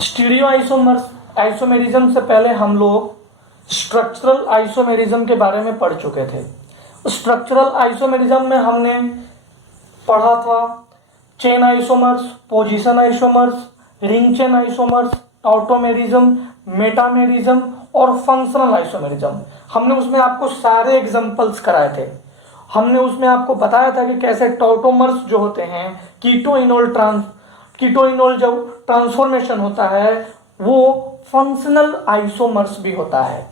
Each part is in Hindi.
स्टीरियो आइसोमेरिज्म से पहले हम लोग स्ट्रक्चरल आइसोमेरिज्म के बारे में पढ़ चुके थे। स्ट्रक्चरल आइसोमेरिज्म में हमने पढ़ा था chain isomers, position isomers, ring chain isomers, tautomerism, metamerism और फंक्शनल आइसोमेरिज्म। हमने उसमें आपको सारे एग्जांपल्स कराए थे। हमने उसमें आपको बताया था कि कैसे टॉटोमर्स जो होते हैं, कीटोइनोल जब ट्रांसफॉर्मेशन होता है वो फंक्शनल आइसोमर्स भी होता है।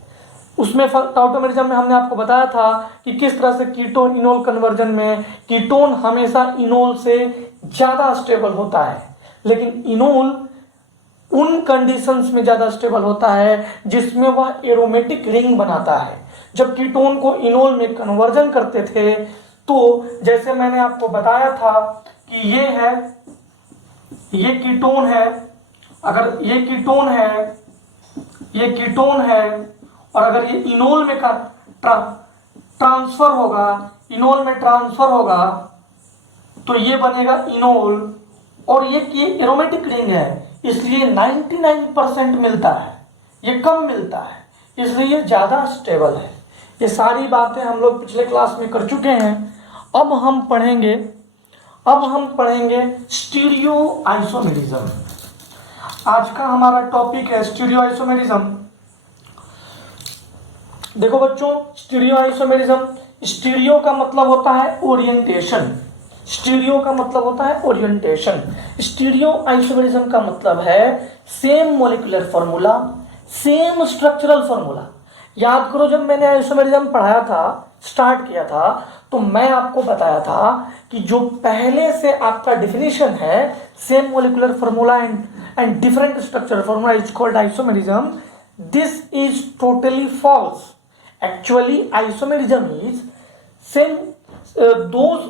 उसमें टॉटोमेरिज्म में हमने आपको बताया था कि किस तरह से कीटोन इनोल कन्वर्जन में कीटोन हमेशा इनोल से ज्यादा स्टेबल होता है, लेकिन इनोल उन कंडीशंस में ज्यादा स्टेबल होता है जिसमें वह एरोमेटिक रिंग बनाता है। जब कीटोन को इनोल में कन्वर्जन करते थे तो जैसे मैंने आपको बताया था कि ये कीटोन है, अगर ये कीटोन है और अगर ये इनोल में ट्रांसफर होगा तो ये बनेगा इनोल, और ये एरोमेटिक रिंग है इसलिए 99% मिलता है, ये कम मिलता है इसलिए ये ज्यादा स्टेबल है। ये सारी बातें हम लोग पिछले क्लास में कर चुके हैं। अब हम पढ़ेंगे स्टीरियो आइसोमेरिज्म। आज का हमारा टॉपिक है स्टीरियो आइसोमेरिज्म। देखो बच्चों, स्टीरियो आइसोमेरिज्म, स्टीरियो का मतलब होता है ओरिएंटेशन। स्टीरियो आइसोमेरिज्म का मतलब है same molecular formula, same structural formula. याद करो, जब मैंने आइसोमेरिज्म पढ़ाया था, स्टार्ट किया था, तो मैं आपको बताया था कि जो पहले से आपका डिफिनीशन है same molecular formula and different structural formula is called isomerism. This is totally false. Actually, isomerism is same those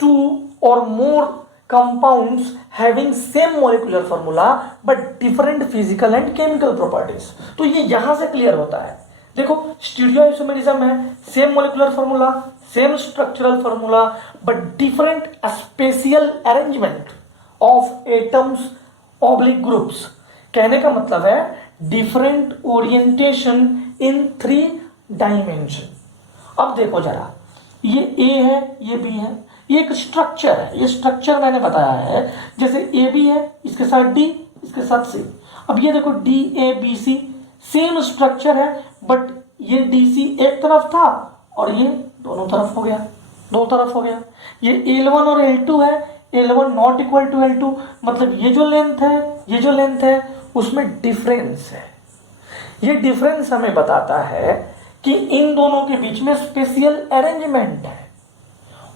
two or more compounds having same molecular formula but different physical and chemical properties। तो ये यहां से क्लियर होता है। देखो, स्टीरियो आइसोमेरिज्म है same molecular formula, same structural formula but different spatial arrangement of atoms oblique groups. कहने का मतलब है डिफरेंट ओरिएंटेशन इन 3 डायमेंशन। अब देखो जरा, ये ए है, ये बी है, ये एक स्ट्रक्चर है। ये स्ट्रक्चर मैंने बताया है, जैसे ए बी है, इसके साथ डी, इसके साथ सी। अब ये देखो D A B C same structure है, बट ये डी सी एक तरफ था और ये दोनों तरफ हो गया, दो तरफ हो गया। ये L1 और L2 है, L1 not equal to L2, मतलब ये जो लेंथ है उसमें डिफरेंस है। ये डिफरेंस हमें बताता है कि इन दोनों के बीच में स्पेशियल अरेंजमेंट है,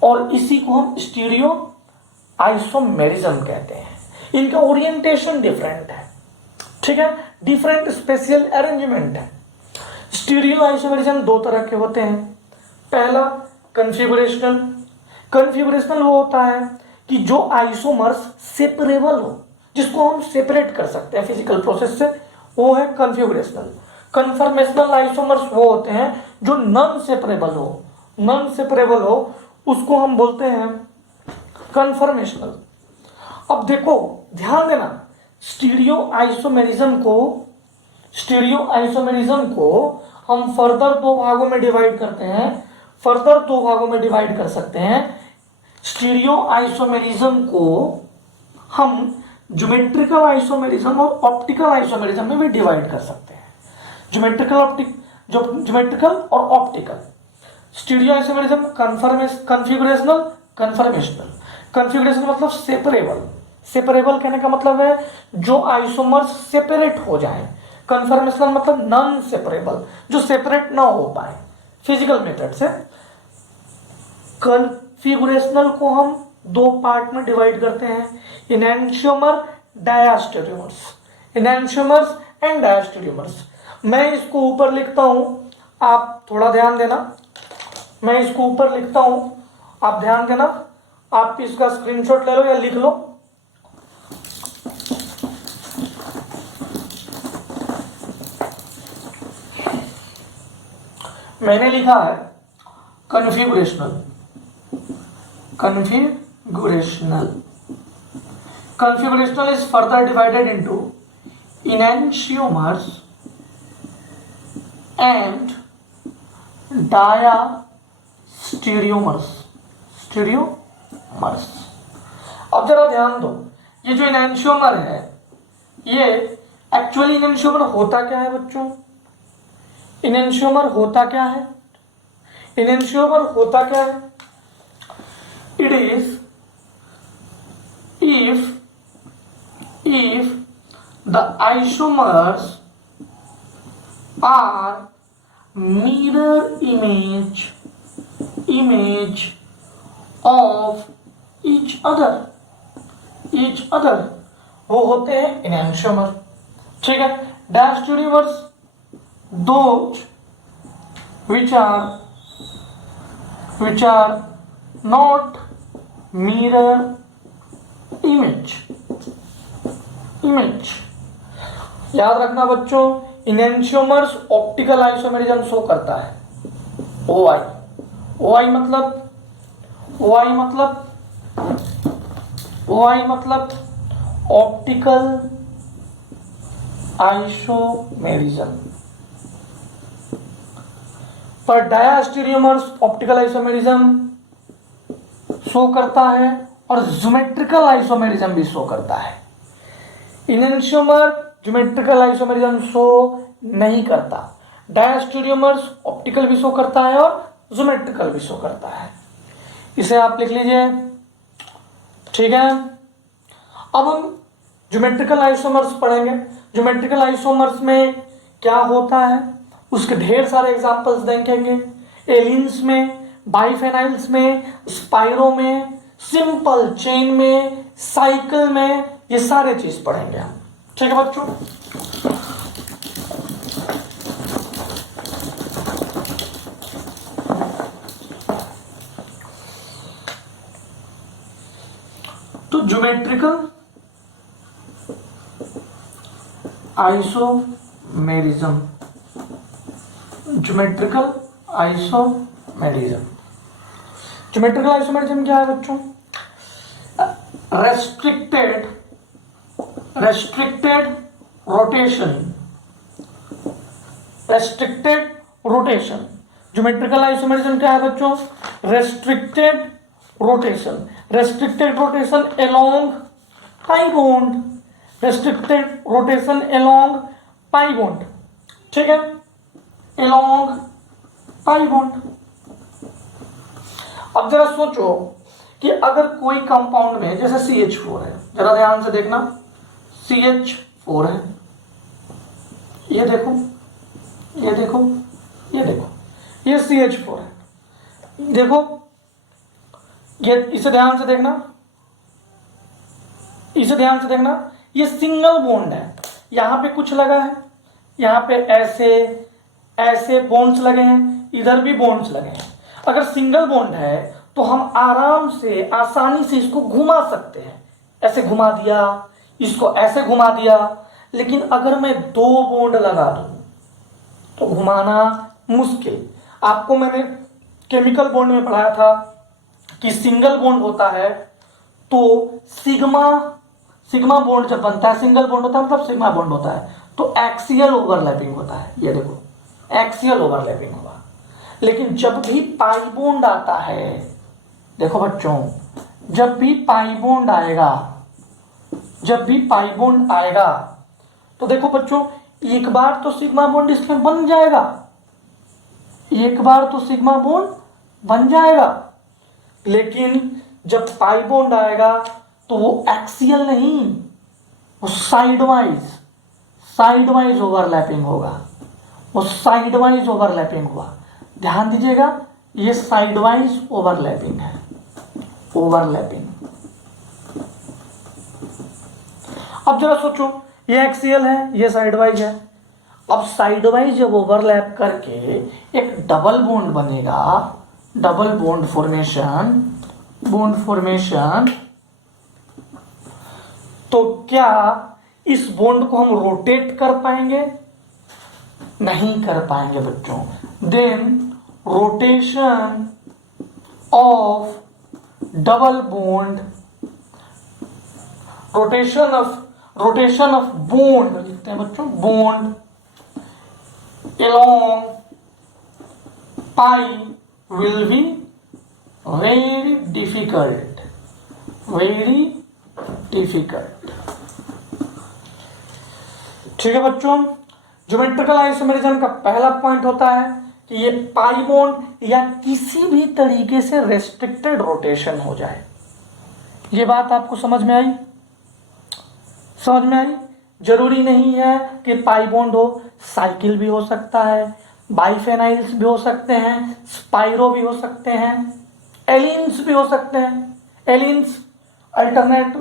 और इसी को हम स्टीरियो आइसोमेरिज्म कहते हैं। इनका ओरिएंटेशन डिफरेंट है, ठीक है, डिफरेंट स्पेशियल अरेंजमेंट है। स्टीरियो आइसोमेरिज्म 2 तरह के होते हैं। पहला कन्फिगुरेशनल वो होता है कि जो आइसोमर्स सेपरेबल हो, जिसको हम सेपरेट कर सकते हैं फिजिकल प्रोसेस से, वो है कन्फिगुरेशनल। कन्फर्मेशनल आइसोमर्स वो होते हैं जो नॉन सेपरेबल हो, उसको हम बोलते हैं कन्फर्मेशनल। अब देखो, ध्यान देना, स्टीरियो आइसोमेरिज्म को हम फर्दर 2 भागों में डिवाइड कर सकते हैं। स्टीरियो आइसोमेरिज्म को हम ज्योमेट्रिकल आइसोमेरिज्म और ऑप्टिकल आइसोमेरिज्म में भी डिवाइड कर सकते हैं। ज्योमेट्रिकल और ऑप्टिकल। स्टीरियो आइसोमेरिज्म कन्फिगुरेशनल, कन्फिगुरेशनल मतलब सेपरेबल कहने का मतलब है जो आइसोमर्स सेपरेट हो जाए। कन्फर्मेशनल मतलब नॉन सेपरेबल, जो सेपरेट ना हो पाए फिजिकल मेथड से। कन्फिगुरेशनल को हम 2 पार्ट में डिवाइड करते हैं, इनैंशियोमर्स एंड डायस्टेरियोमर्स। मैं इसको ऊपर लिखता हूं, आप थोड़ा ध्यान देना। मैं इसको ऊपर लिखता हूं, आप ध्यान देना। आप इसका स्क्रीनशॉट ले लो या लिख लो। मैंने लिखा है कन्फिगुरेशनल is further divided into enantiomers and diastereomers. स्टीरियोमर्स। अब जरा ध्यान दो, ये जो इनैंशियोमर है, ये एक्चुअली इनैंशियोमर होता क्या है बच्चों? इनैंशियोमर होता क्या है? इनैंशियोमर होता क्या है? It is if the isomers are mirror image of each other, वो होते हैं इनैंशियोमर। ठीक है। Diastereomers those which are not mirror image। याद रखना बच्चों, इनैंशियोमर्स ऑप्टिकल आइसोमेरिज्म शो करता है। OI मतलब ऑप्टिकल आइसोमेरिज्म। पर डायस्टेरियोमर्स ऑप्टिकल आइसोमेरिज्म शो करता है और ज्योमेट्रिकल आइसोमेरिज्म भी शो करता है। इनैंशियोमर ज्योमेट्रिकल आइसोमेरिज्म शो नहीं करता, डायस्टेरियोमर्स ऑप्टिकल भी शो करता है और ज्योमेट्रिकल भी शो करता है। इसे आप लिख लीजिए। ठीक है। अब हम ज्योमेट्रिकल आइसोमर्स पढ़ेंगे। ज्योमेट्रिकल आइसोमर्स में क्या होता है उसके ढेर सारे एग्जांपल्स देखेंगे। एलिन्स में, बाइफेनाइल्स में, स्पाइरो में, सिंपल चेन में, साइकिल में, ये सारे चीज पढ़ेंगे हम। ठीक है बच्चों। तो ज्योमेट्रिकल आइसोमेरिज्म, ज्योमेट्रिकल आइसोमेरिज्म क्या है बच्चों? restricted rotation। ज्योमेट्रिकल आइसोमेरिज्म क्या है बच्चों? restricted rotation along pi bond। ठीक है, along pi bond। अब जरा सोचो कि अगर कोई कंपाउंड में जैसे CH4 है, जरा ध्यान से देखना, CH4 है, ये देखो, ये CH4 है, देखो ये, इसे ध्यान से देखना, ये सिंगल बॉन्ड है। यहां पे कुछ लगा है, यहां पे ऐसे बॉन्ड्स लगे हैं, इधर भी बॉन्ड्स लगे हैं। अगर सिंगल बॉन्ड है तो हम आसानी से इसको घुमा सकते हैं। ऐसे घुमा दिया, इसको ऐसे घुमा दिया। लेकिन अगर मैं दो बॉन्ड लगा दूं तो घुमाना मुश्किल। आपको मैंने केमिकल बॉन्ड में पढ़ाया था कि सिंगल बॉन्ड होता है तो सिग्मा बॉन्ड जब बनता है, सिंगल बॉन्ड होता है मतलब सिग्मा बॉन्ड होता है, तो एक्सियल ओवरलैपिंग होता है। ये देखो, एक्सियल ओवरलैपिंग होगा। लेकिन जब भी पाई बॉन्ड आता है, देखो बच्चों, जब भी पाई बॉन्ड आएगा तो देखो बच्चों, एक बार तो सिग्मा बॉन्ड इसमें बन जाएगा, लेकिन जब पाई बॉन्ड आएगा तो वो एक्सियल नहीं, वो साइडवाइज ओवरलैपिंग होगा। ध्यान दीजिएगा, ये साइडवाइज ओवरलैपिंग है। अब जरा सोचो, ये एक्सियल है, ये साइडवाइज है। अब साइडवाइज जब ओवरलैप करके एक डबल बॉन्ड बनेगा, डबल बॉन्ड फॉर्मेशन, तो क्या इस बॉन्ड को हम रोटेट कर पाएंगे? नहीं कर पाएंगे बच्चों। Then rotation of rotation of bond लिखते हैं बच्चों, bond along pi will be very difficult, very difficult। ठीक है बच्चों, ज्योमेट्रिकल आइसोमेरिज्म का पहला पॉइंट होता है कि ये पाई बॉन्ड या किसी भी तरीके से रेस्ट्रिक्टेड रोटेशन हो जाए। ये बात आपको समझ में आई? समझ में आई? जरूरी नहीं है कि पाई बॉन्ड हो, साइकिल भी हो सकता है, बाइफेनाइल्स भी हो सकते हैं, स्पाइरो भी हो सकते हैं, एलिन्स भी हो सकते हैं। एलिन्स अल्टरनेट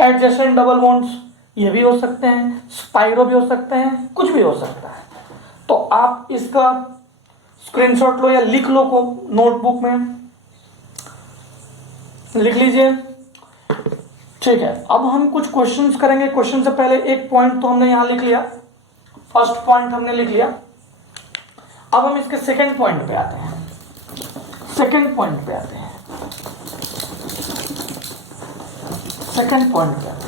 एडजेसेंट डबल बॉन्ड्स ये भी हो सकते हैं, स्पाइरो भी हो सकते हैं, कुछ भी हो सकता है। तो आप इसका स्क्रीनशॉट लो या लिख लो को नोटबुक में लिख लीजिए। ठीक है, अब हम कुछ क्वेश्चंस करेंगे। क्वेश्चन से पहले एक पॉइंट तो हमने यहां लिख लिया, फर्स्ट पॉइंट हमने लिख लिया। अब हम इसके सेकंड पॉइंट पे आते हैं। सेकंड पॉइंट पे आते हैं। सेकंड पॉइंट पे आते हैं।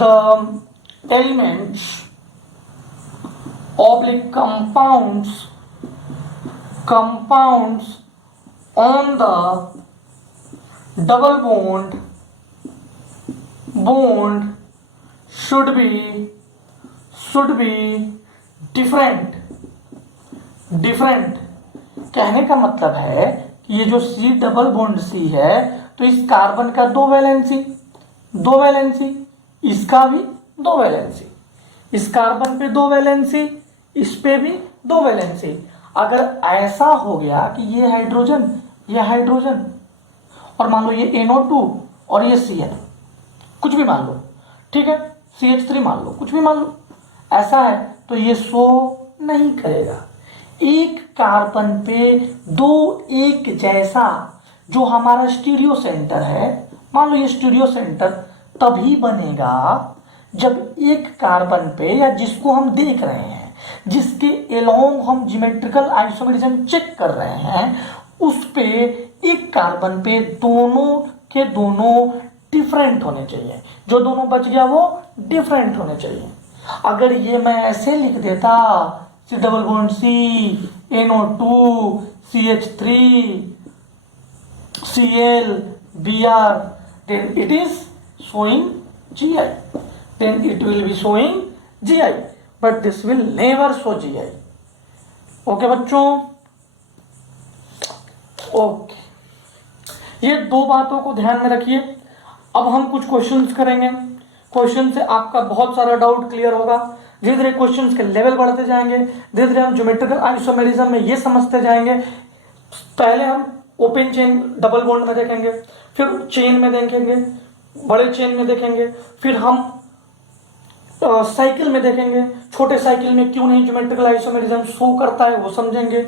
The elements oblique compounds on the double bond should be different। कहने का मतलब है कि ये जो C डबल बॉन्ड C है तो इस कार्बन का दो वैलेंसी, इसका भी दो वैलेंसी, इस कार्बन पे दो वैलेंसी, इस पे भी दो वैलेंसी। अगर ऐसा हो गया कि ये हाइड्रोजन और मान लो ये NO2 और ये Cl, कुछ भी मान लो, ठीक है, CH3 मान लो, कुछ भी मान लो, ऐसा है तो ये शो नहीं करेगा। एक कार्बन पे दो एक जैसा जो हमारा स्टीरियो सेंटर है, मान लो ये स्टीरियो सेंटर तभी बनेगा जब एक कार्बन पे या जिसको हम देख रहे हैं, जिसके एलोंग हम ज्योमेट्रिकल आइसोमेरिज्म चेक कर रहे हैं, उस पे एक कार्बन पे दोनों के दोनों डिफरेंट होने चाहिए। जो दोनों बच गया वो डिफरेंट होने चाहिए। अगर ये मैं ऐसे लिख देता C double bond C NO2 CH3 Cl Br, then it is showing Gi, then it will be showing Gi, but this will never show Gi। Okay बच्चों, ओके, ये दो बातों को ध्यान में रखिए। अब हम कुछ क्वेश्चंस करेंगे। क्वेश्चन से आपका बहुत सारा डाउट क्लियर होगा। धीरे धीरे क्वेश्चंस के लेवल बढ़ते जाएंगे, धीरे धीरे हम ज्योमेट्रिकल आइसोमेरिज्म में ये समझते जाएंगे। पहले हम ओपन चेन डबल बॉन्ड में देखेंगे, फिर चेन में देखेंगे, बड़े चेन में देखेंगे, फिर हम साइकिल में देखेंगे, छोटे साइकिल में क्यों नहीं ज्योमेट्रिकल आइसोमेरिज्म शो करता है वो समझेंगे।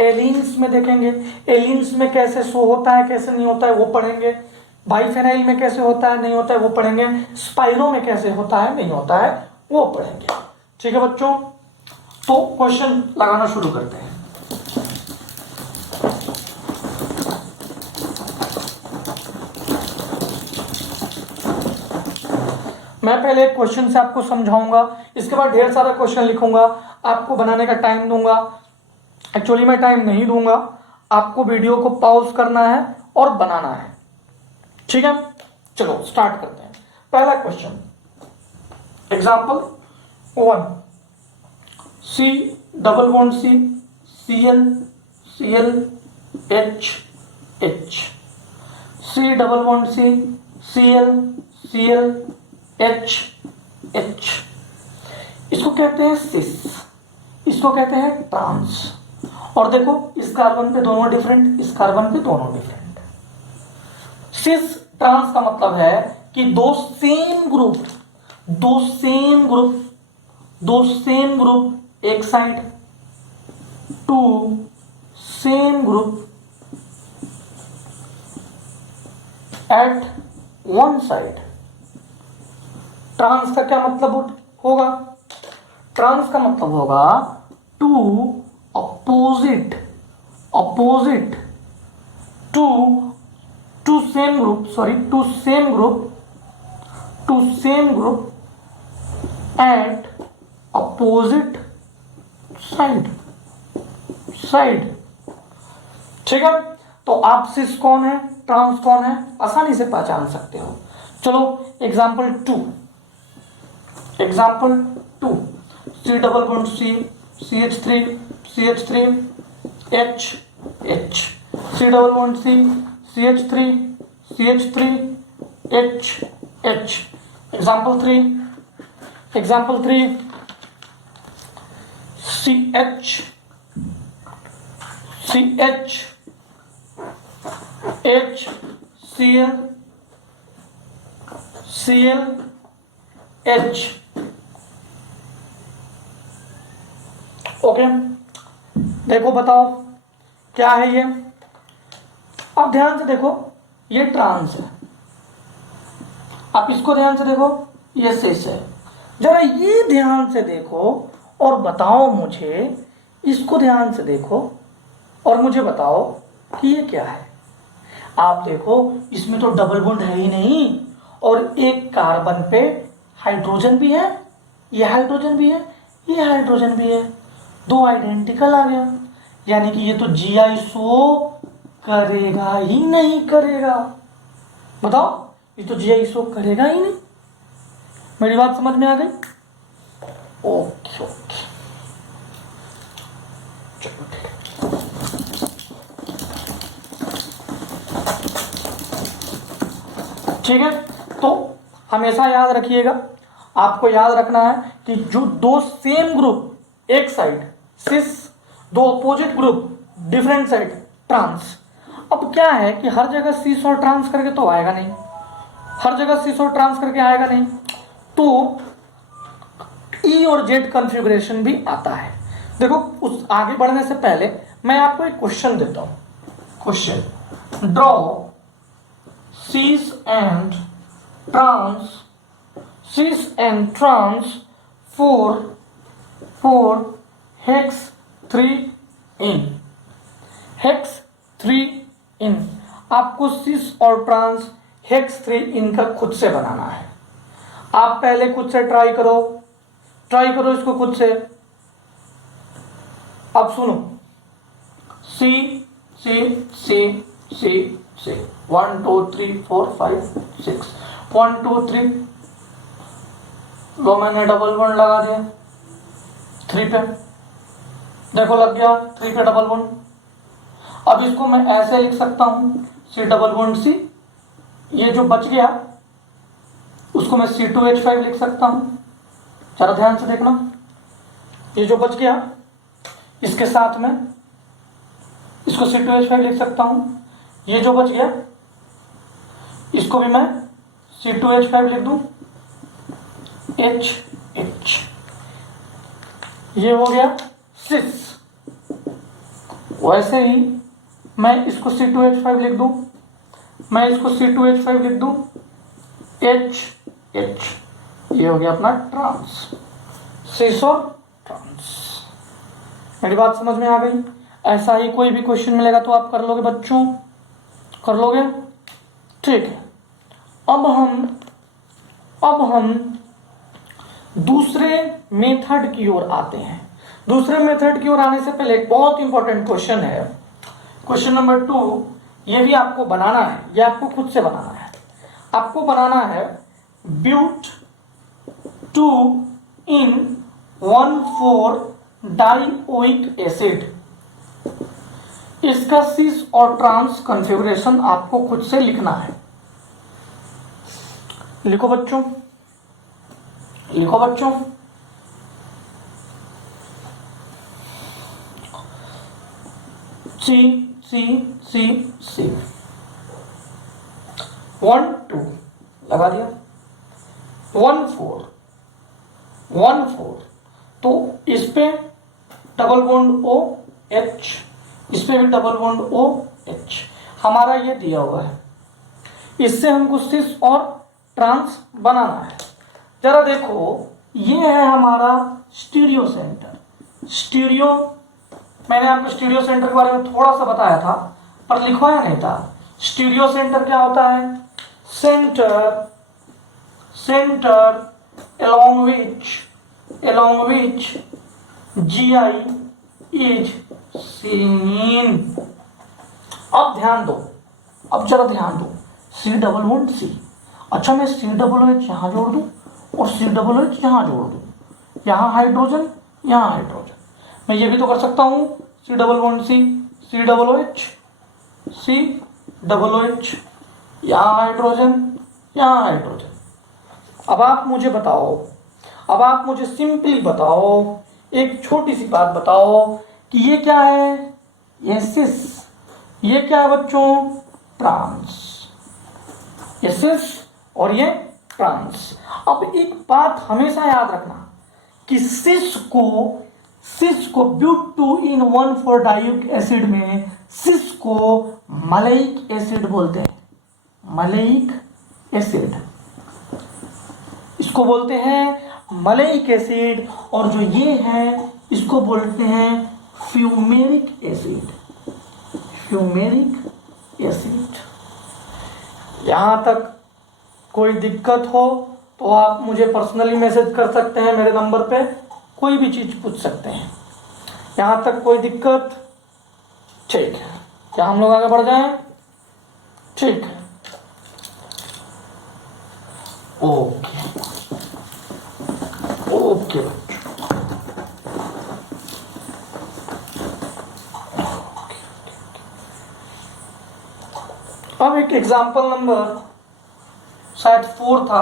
एलिन्स में देखेंगे, एलिन्स में कैसे शो होता है कैसे नहीं होता है वो पढ़ेंगे। बाइफेनाइल में कैसे होता है नहीं होता है वो पढ़ेंगे। स्पाइरो में कैसे होता है नहीं होता है वो पढ़ेंगे। ठीक है बच्चों, तो क्वेश्चन लगाना शुरू करते हैं। मैं पहले एक क्वेश्चन से आपको समझाऊंगा, इसके बाद ढेर सारा क्वेश्चन लिखूंगा, आपको बनाने का टाइम दूंगा। एक्चुअली मैं टाइम नहीं दूंगा, आपको वीडियो को पॉज करना है और बनाना है। ठीक है, चलो स्टार्ट करते हैं। पहला question, example 1, C double bond C Cl H C double bond C Cl H इसको कहते हैं सिस, इसको कहते हैं ट्रांस। और देखो इस कार्बन पे दोनों डिफरेंट, इस कार्बन पे दोनों डिफरेंट। सिस ट्रांस का मतलब है कि दो सेम ग्रुप एक side, two same group at one side. Trans का क्या मतलब होगा? ट्रांस का मतलब होगा two opposite two same group at opposite side. ठीक है, तो आप सिस कौन है, ट्रांस कौन है, आसानी से पहचान सकते हो। चलो example two C double bond C CH3 H C double bond C CH3 H। Example three CH HCl H। Okay, देखो बताओ क्या है ये। अब ध्यान से देखो, ये ट्रांस है, आप इसको ध्यान से देखो, ये सिस है। जरा ये ध्यान से देखो और बताओ मुझे, इसको ध्यान से देखो और मुझे बताओ कि ये क्या है। आप देखो इसमें तो डबल बॉन्ड है ही नहीं, और एक कार्बन पे हाइड्रोजन भी है, ये हाइड्रोजन भी है, ये हाइड्रोजन भी है, दो आइडेंटिकल आ गया, यानी कि ये तो जीआईसो करेगा ही नहीं करेगा। बताओ, ये तो जीआईसो करेगा ही नहीं। मेरी बात समझ में आ गई? ओके चलो ठीक है। तो हमेशा याद रखिएगा, आपको याद रखना है कि जो दो सेम ग्रुप एक साइड सिस, दो opposite group different side trans. अब क्या है कि हर जगह सिस और ट्रांस करके तो आएगा नहीं, हर जगह सिस और ट्रांस करके आएगा नहीं, तो ई और जेड कॉन्फ़िगरेशन भी आता है। देखो, उस आगे बढ़ने से पहले मैं आपको एक क्वेश्चन देता हूं। Question, draw cis and trans for hex 3 in। आपको cis और trans hex 3 in का खुद से बनाना है। आप पहले खुद से ट्राई करो इसको खुद से। अब सुनो, C 1 2 3 4 5 6 1 2 3 लो, मैंने डबल बॉन्ड लगा दिया 3 पे, देखो लग गया 3 पे डबल बॉन्ड। अब इसको मैं ऐसे लिख सकता हूं, C डबल बॉन्ड C, ये जो बच गया उसको मैं C2H5 लिख सकता हूं। जरा ध्यान से देखना, ये जो बच गया इसके साथ में इसको C2H5 लिख सकता हूं, ये जो बच गया इसको भी मैं C2H5 लिख दूं, H। ये हो गया सिस। वैसे ही मैं इसको C2H5 लिख दूं, मैं इसको C2H5 लिख दूं, H। ये हो गया अपना ट्रांस, सिस और ट्रांस। मेरी बात समझ में आ गई? ऐसा ही कोई भी क्वेश्चन मिलेगा तो आप कर लोगे बच्चों, कर लोगे? ठीक है। अब हम दूसरे मेथड की ओर आते हैं। दूसरे मेथड की ओर आने से पहले एक बहुत इंपॉर्टेंट क्वेश्चन है, क्वेश्चन नंबर 2। ये भी आपको बनाना है, ये आपको खुद से बनाना है। आपको बनाना है ब्यूट 2 in 1,4-डाइओइक एसिड। इसका सिस और ट्रांस कॉन्फ़िगरेशन आपको खुद से लिखना है। लिखो बच्चों, C 1 2 लगा दिया, 1 4, तो इस पे डबल बॉन्ड O H, इस पे भी डबल बॉन्ड O H, हमारा ये दिया हुआ है। इससे हमको सिस और ट्रांस बनाना है। जरा देखो, ये है हमारा स्टीरियो सेंटर। स्टीरियो, मैंने आपको स्टीरियो सेंटर के बारे में थोड़ा सा बताया था पर लिखवाया नहीं था। स्टीरियो सेंटर क्या होता है? Centre along which GI is seen। अब ध्यान दो, अब जरा ध्यान दो, C डबल बॉन्ड C। अच्छा, मैं C डबल OH यहाँ जोड़ दूँ और C डबल OH यहाँ जोड़ दूँ, यहाँ हाइड्रोजन यहाँ हाइड्रोजन। मैं ये भी तो कर सकता हूँ, C double bond C, C double OH, C double OH, यहाँ हाइड्रोजन यहाँ हाइड्रोजन। अब आप मुझे बताओ, अब आप मुझे सिंपली बताओ, एक छोटी सी बात बताओ कि ये क्या है? ये सिस। ये क्या है बच्चों? ट्रांस। ये सिस और ये ट्रांस। अब एक बात हमेशा याद रखना कि सिस को ब्यूट-2-इन 1,4 डाइयूक एसिड में सिस को मलेइक एसिड बोलते हैं। मलेइक एसिड इसको बोलते हैं मलेइक एसिड, और जो ये है इसको बोलते हैं फ्यूमेरिक एसिड। Fumaric acid. यहां तक कोई दिक्कत हो तो आप मुझे पर्सनली मैसेज कर सकते हैं, मेरे नंबर पे कोई भी चीज पूछ सकते हैं। यहां तक कोई दिक्कत? ठीक है, क्या हम लोग आगे बढ़ जाएं? ठीक है, ओके ओके अब एक एग्जाम्पल नंबर शायद 4 था,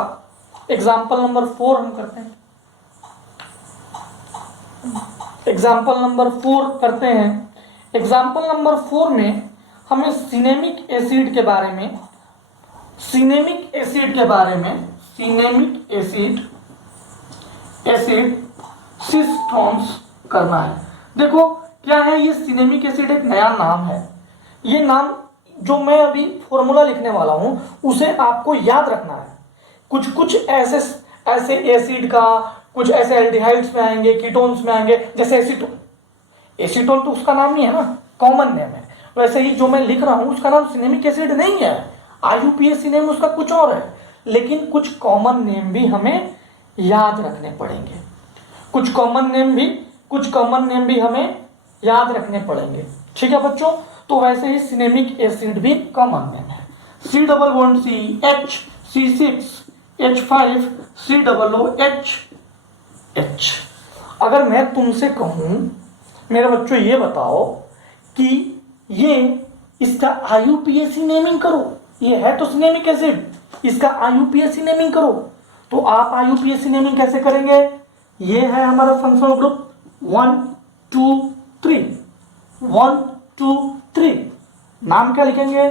एग्जाम्पल नंबर 4 हम करते हैं। एग्जाम्पल नंबर 4 करते हैं। एग्जाम्पल नंबर 4 में हमें सिनेमिक एसिड के बारे में, सिनेमिक एसिड सिस्टोन्स करना है। देखो क्या है ये सिनेमिक एसिड? एक नया नाम है। ये नाम जो मैं अभी फॉर्मूला लिखने वाला हूं उसे आपको याद रखना है। कुछ कुछ ऐसे एसिड का, कुछ ऐसे एल्डिहाइड्स में आएंगे, कीटोन्स में आएंगे, जैसे एसीटोन। एसीटोन तो उसका नाम नहीं है ना, कॉमन नेम है। वैसे ही जो मैं लिख रहा हूं उसका नाम सिनेमिक एसिड नहीं है, IUPAC नेम उसका कुछ और है। लेकिन कुछ कॉमन नेम भी हमें याद रखने पड़ेंगे, कुछ कॉमन नेम भी हमें याद रखने पड़ेंगे। ठीक है बच्चों, तो वैसे ही सिनेमिक एसिड भी कॉमन नेम है। C double bond C, H, C6, H5, C double O H, H। अगर मैं तुमसे कहूं मेरे बच्चों ये बताओ कि ये इसका IUPAC नेमिंग करो, ये है तो सिनेमिक एसिड, इसका IUPAC नेमिंग करो, तो आप IUPAC नेमिंग कैसे करेंगे? ये है हमारा फंक्शनल ग्रुप 1 2 3, 1 2 3। नाम क्या लिखेंगे?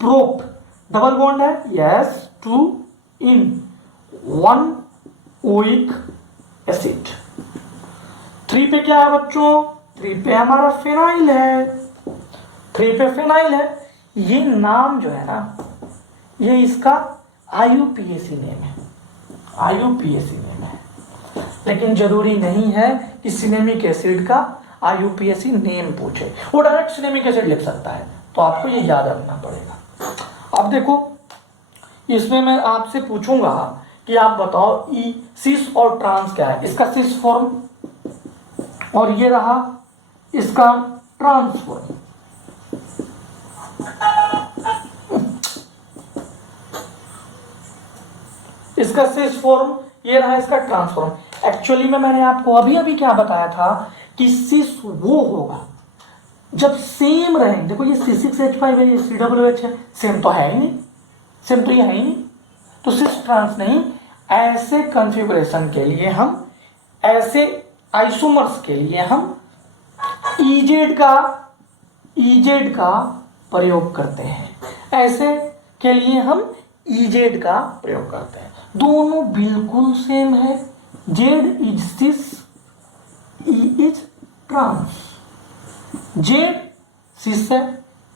प्रोप। डबल बॉन्ड है, यस, 2 इन 1 ओइक एसिड। 3 पे क्या है बच्चों? 3 पे हमारा फेनाइल है, 3 पे फेनाइल है। ये नाम जो है ना, ये इसका IUPAC नेम है, IUPAC नेम है। लेकिन जरूरी नहीं है कि सिनेमिक एसिड का IUPAC नेम पूछे, वो डायरेक्ट सिनेमिक एसिड लिख सकता है, तो आपको ये याद रखना पड़ेगा। अब देखो इसमें मैं आपसे पूछूंगा कि आप बताओ सिस और ट्रांस क्या है। इसका सिस फॉर्म और ये रहा इसका ट्रांस फॉर्म। इसका सिस फॉर्म, ये रहा इसका ट्रांसफॉर्म। एक्चुअली में मैंने आपको अभी अभी क्या बताया था कि सिस वो होगा जब सेम रहेंगे। देखो ये C6H5 है, ये COOH है, सेम तो है ही नहीं, सेम तो ये है ही नहीं, तो सिस ट्रांस नहीं। ऐसे कॉन्फ़िगरेशन के लिए हम, ऐसे आइसोमर्स के लिए हम EZ का प्रयोग करते हैं, ऐसे के लिए हम EZ का प्रयोग करते हैं। दोनों बिल्कुल सेम है, Z is cis, E is trans. Z cis है,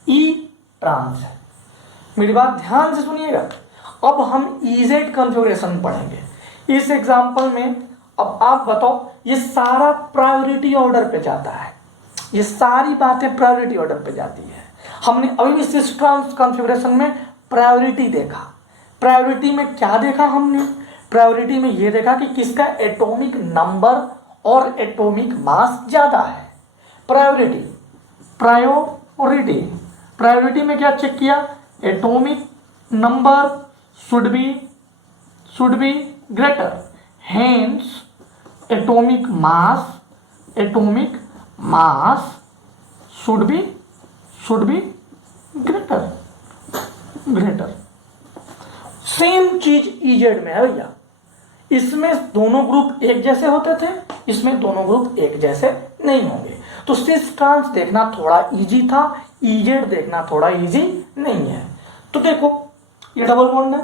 E ट्रांस है। मेरी बात ध्यान से सुनिएगा। अब हम EZ कॉन्फ़िगरेशन पढ़ेंगे। इस एग्जाम्पल में अब आप बताओ, ये सारा प्रायोरिटी ऑर्डर पे जाता है, ये सारी बातें प्रायोरिटी ऑर्डर पे जाती है। हमने अभी भी सिस ट्रांस कॉन्फ़िगरेशन में प्रायोरिटी देखा। प्रायोरिटी में क्या देखा हमने? प्रायोरिटी में ये देखा कि किसका एटॉमिक नंबर और एटॉमिक मास ज्यादा है। प्रायोरिटी प्रायोरिटी में क्या चेक किया? Atomic number should be greater, hence atomic mass should be greater. Same चीज इजेड में है भैया, इसमें दोनों ग्रुप एक जैसे होते थे, इसमें दोनों ग्रुप एक जैसे नहीं होंगे। तो सिस ट्रांस देखना थोड़ा इजी था, इजेड देखना थोड़ा इजी नहीं है। तो देखो ये डबल बॉन्ड है,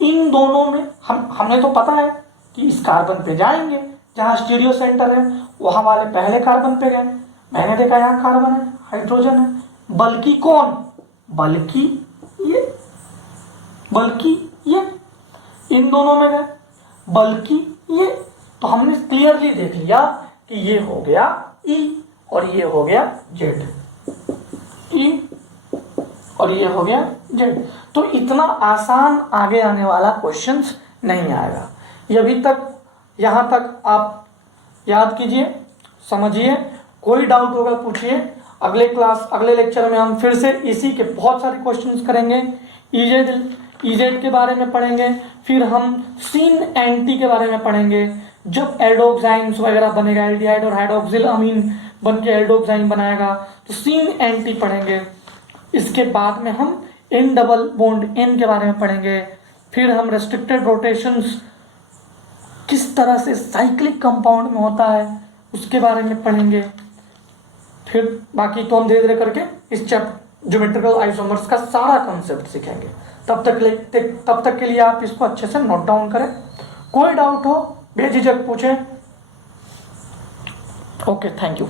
इन दोनों में हमने तो पता है कि इस कार्बन पे जाएंगे जहां स्टीरियो सेंटर है, वहां वाले पहले कार्बन पे गए, मैंने देखा यहाँ कार्बन है, हाइड्रोजन है, बल्कि कौन? बल्कि ये इन दोनों में गए, बल्कि ये। तो हमने क्लियरली देख लिया कि ये हो गया E और ये हो गया Z, E और ये हो गया Z। तो इतना आसान आगे आने वाला क्वेश्चंस नहीं आएगा। ये अभी तक यहाँ तक आप याद कीजिए, समझिए, कोई डाउट होगा पूछिए। अगले लेक्चर में हम फिर से इसी के बहुत सारे क्वेश्चंस करेंगे। इजेड के बारे में पढ़ेंगे, फिर हम सीन एंटी के बारे में पढ़ेंगे, जब एल्डोक्साइन्स वगैरह बनेगा, एल्डिहाइड और हाइड्रोक्सिल अमीन बन के एल्डोक्साइन बनाएगा, तो सीन एंटी पढ़ेंगे। इसके बाद में हम एन डबल बॉन्ड एन के बारे में पढ़ेंगे, फिर हम रेस्ट्रिक्टेड रोटेशंस किस तरह से साइक्लिक कंपाउंड में होता है उसके बारे में पढ़ेंगे। फिर बाकी तो हम धीरे धीरे करके इस ज्योमेट्रिकल आइसोमर्स का सारा कॉन्सेप्ट सीखेंगे। तब तक के लिए आप इसको अच्छे से नोट डाउन करें। कोई डाउट हो बेझिझक पूछें। Okay, thank you.